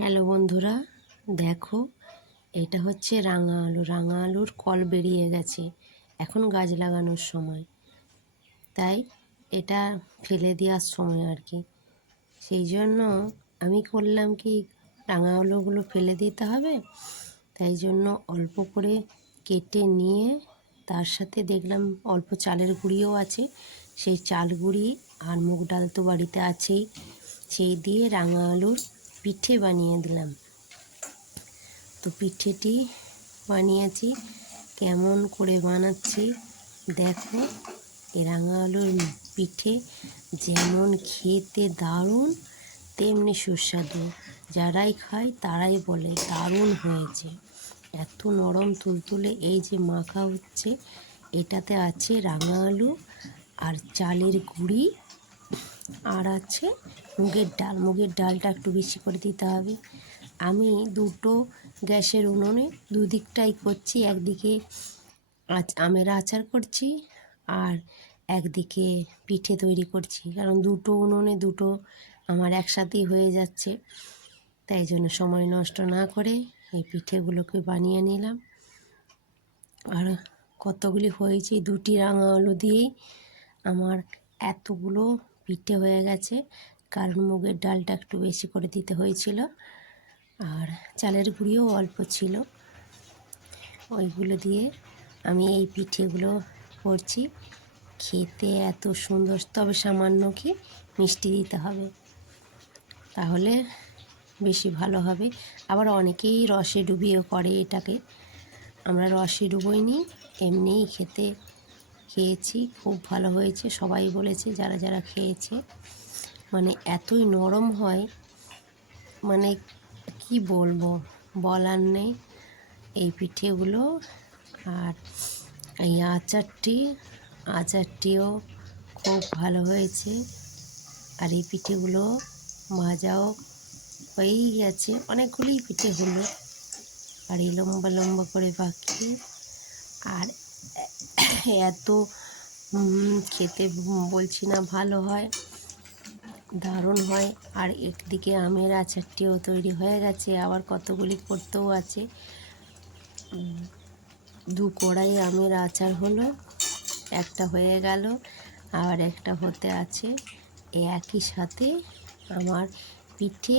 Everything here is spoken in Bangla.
হ্যালো বন্ধুরা, দেখো এটা হচ্ছে রাঙা আলু। রাঙা আলুর কল বেরিয়ে গেছে, এখন গাছ লাগানোর সময়, তাই এটা ফেলে দেওয়ার সময় আর কি। সেই জন্য আমি করলাম কি, রাঙা আলুগুলো ফেলে দিতে হবে, তাই জন্য অল্প করে কেটে নিয়ে তার সাথে দেখলাম অল্প চালের গুঁড়িও আছে, সেই চাল গুঁড়ি আর মুগ ডাল তো বাড়িতে আছেই, সেই দিয়ে রাঙা আলুর পিঠে বানিয়ে দিলাম। তো পিঠেটি বানিয়েছি, কেমন করে বানাচ্ছি দেখো। এই রাঙা আলুর পিঠে যেমন খেতে দারুণ, তেমনি সুস্বাদু। যারাই খায় তারাই বলে দারুণ হয়েছে। এত নরম তুলতুলে। এই যে মাখা হচ্ছে, এটাতে আছে রাঙা আলু আর চালের গুঁড়ি, আর আছে মুগের ডাল। মুগের ডালটা একটু বেশি করে দিতে হবে। আমি দুটো গ্যাসের উনুনে দুদিকটাই করছি, একদিকে আমের আচার করছি আর একদিকে পিঠে তৈরি করছি, কারণ দুটো উনুনে দুটো আমার একসাথেই হয়ে যাচ্ছে। তাই জন্য সময় নষ্ট না করে এই পিঠেগুলোকে বানিয়ে নিলাম। আর কতগুলি হয়েছে, দুটি রাঙা আলু দিয়েই আমার এতগুলো পিঠে হয়ে গেছে, কারণ মুগের ডালটা একটু বেশি করে দিতে হয়েছিল আর চালের গুঁড়িও অল্প ছিল। ওইগুলো দিয়ে আমি এই পিঠেগুলো করছি। খেতে এত সুন্দর, তবে সামান্য কি মিষ্টি দিতে হবে, তাহলে বেশি ভালো হবে। আবার অনেকেই রসে ডুবিয়ে করে এটাকে, আমরা রসে ডুবোইনি, এমনিই খেয়েছি, খুব ভালো হয়েছে। সবাই বলেছে যারা যারা খেয়েছে, মানে এতই নরম হয়, মানে কি বলবো, বলার নেই এই পিঠেগুলো। আর এই আচারটিও খুব ভালো হয়েছে। আর এই পিঠেগুলো ভাজাও হয়েই গেছে, অনেকগুলোই পিঠে হলো। আর এই লম্বা লম্বা করে বাকি, আর এত খেতে বলছি না ভালো হয়, দারুণ হয়। আর একদিকে আমের আচারটিও তৈরি হয়ে গেছে, আবার কতগুলি করতেও আছে। 2 কড়াই আমের আচার হলো, একটা হয়ে গেল আর একটা হতে আছে। একই সাথে আমার পিঠে